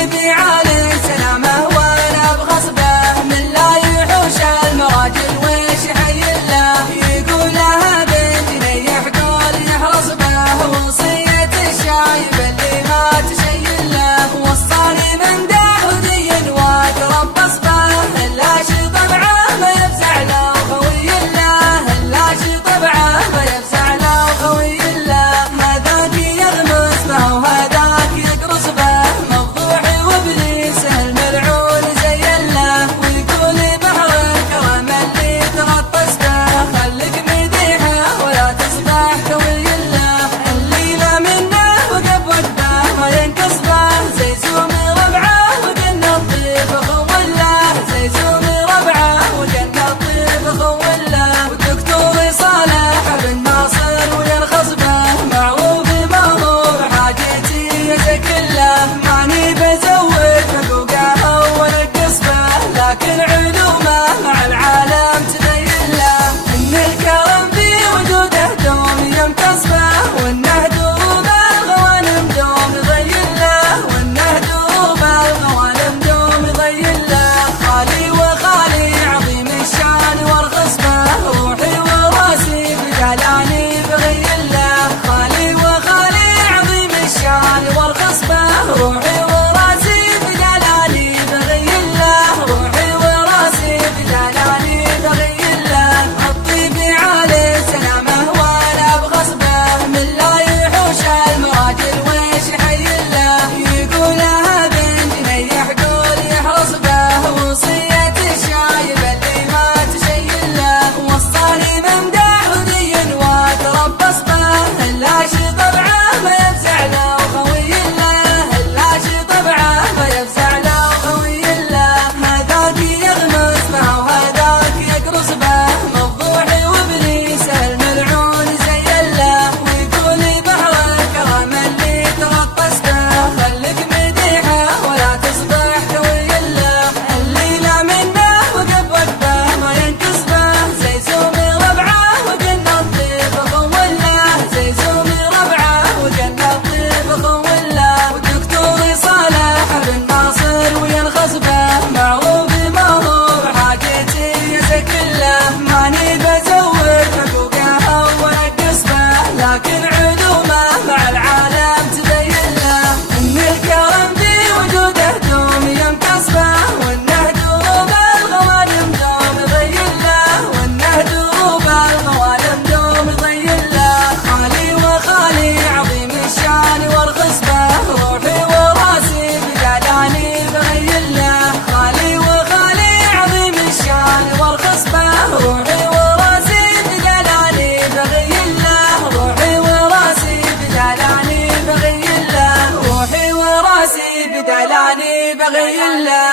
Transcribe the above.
حطيبي عليه سلامه وانا بغصبه من لا يحوش المراجل وش حي الله يقولها بنت نيح قول يحرص به وصية الشايب اللي ما تشيل له وصاني من داودي واتربص به اللاشي طبعه ما يفزع له خوي الله اللاشي طبعه ما يفزع له خوي الله هذاك يغمس به وهذاك يقرص به مفضوح وابليس الملعون زين له ويقول بحر الكرم اللي تغطس به خليك مديحه ولا تصبح خوي الله الليله منه وقف وقفه ما ينقص به زي زوم ربعه وجنة الطيب خوي الله زي زوم ربعه وجنة الطيب خوي الله والدكتور صالح بن ناصر ويرخص به معروف مامور حاجتي يزك الله ماني بزود حقوقه ونقص به لكن علومه مع العالم تبين له ان الكرم في وجوده دوم يمتص به وانه دروب الغوانم دوم يضين له وانه دروب الغوانم دوم يضين له خالي وخالي عظيم الشان وارخص به روحي وراسي بجلاني بغين له خالي وخالي عظيم الشان وارخص به روحي وراسي بجلاني بغين له روحي وراسي بجلاني بغين له حطيبي عليه سلامه وانا بغصبه من لا يحوش المراجل وش حي الله يقولها بنت نيح قول يحرص به وصية الشايب اللي ما تشيل له وصاني من داودي واتربص به اللاشي طبعه ما يفزع له خوي الله اللاشي طبعه ما يفزع له خوي الله هذاك يغمس به وهذاك يقرص به مفضوح وابليس الملعون زين له ويقول بحر الكرم اللي تغطس به خليك مديحه ولا تصبح خوي الله الليله منه وقف وقفه ما ينقص به زي زوم ربعه وجنة الطيب خوي الله زي زوم ربعه وجنة الطيب خوي الله والدكتور صالح بن ناصر وينخص به معروف مامور حاجتي يزك الله ماني بزود حقوقه ونقص به لكن علومه مع العالم تبين له ان الكرم في وجوده دوم يمتص به وانه دروب الغوانم دوم يضين له وانه دروب الغوانم دوم يضين له خالي وخالي عظيم الشان وارخص به روحي وراسي بجلاني بغين له خالي وخالي عظيم الشان وارخص به روحي وراسي بجلاني بغين له روحي وراسي بجلاني بغين له روحي وراسي بجلاني بغين له